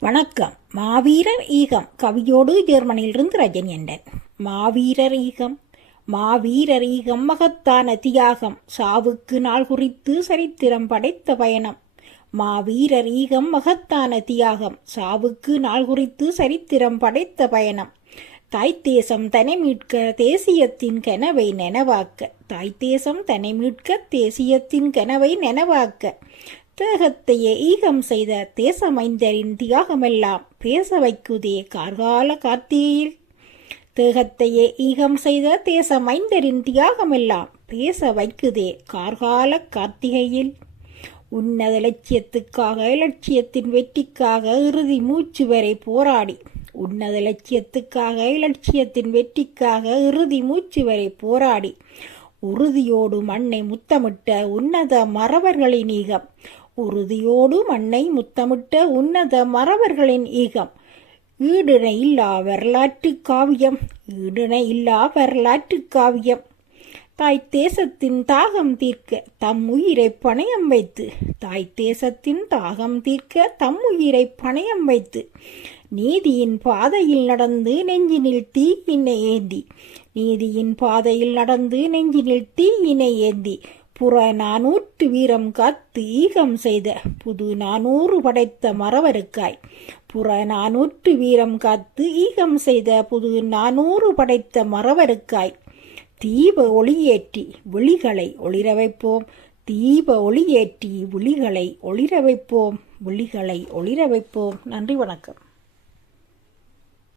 வணக்கம். மாவீரர் ஈகம். கவியோடு ஜெர்மனியிலிருந்து ரஜன் என்றன் மாவீரர் ஈகம். மாவீரர் ஈகம் மகத்தான தியாகம். சாவுக்கு நாள் குறித்து சரித்திரம் படைத்த பயணம். மாவீரர் ஈகம் மகத்தான தியாகம். சாவுக்கு நாள் குறித்து சரித்திரம் படைத்த பயணம். தாய் தேசம் தனை மீட்க தேசியத்தின் கனவை நெனவாக்க. தாய் தேசம் தனை மீட்க தேசியத்தின் கனவை நெனவாக்க. தேகத்தையே ஈகம் செய்த தேசமைந்தரின் தியாகமெல்லாம் பேச வைக்குதே கார்கால கார்த்திகையில். தேகத்தையே ஈகம் செய்த தேசமைந்தரின் தியாகமெல்லாம் பேச வைக்குதே கார்கால கார்த்திகையில். உன்னத லட்சியத்துக்காக இலட்சியத்தின் வெற்றிக்காக இறுதி மூச்சு வரை போராடி உன்னத லட்சியத்துக்காக இலட்சியத்தின் வெற்றிக்காக இறுதி மூச்சு வரை போராடி உறுதியோடு மண்ணை முத்தமிட்ட உன்னத மறவர்களின் ஈகம் உறுதியோடு மண்ணை முத்தமிட்ட உன்னத மறவர்களின் ஈகம். ஈடுணை இல்லா வரலாற்று காவியம் ஈடுணை இல்லா வரலாற்று காவியம். தாய் தேசத்தின் தாகம் தீர்க்க தம் உயிரை பணயம் வைத்து தாய் தேசத்தின் தாகம் தீர்க்க தம் உயிரை பணயம் வைத்து நீதியின் பாதையில் நடந்து நெஞ்சினில் தீயினை ஏந்தி நீதியின் பாதையில் நடந்து நெஞ்சினில் தீயினை ஏந்தி புற நானூற்று வீரம் காத்து ஈகம் செய்த புது நானூறு படைத்த மறவருக்காய். புற நானூற்று வீரம் காத்து ஈகம் செய்த புது நானூறு படைத்த மறவருக்காய். தீப ஒளியேற்றி விழிகளை ஒளிர வைப்போம். தீப ஒளியேற்றி விழிகளை ஒளிர வைப்போம். விழிகளை ஒளிர வைப்போம். நன்றி வணக்கம்.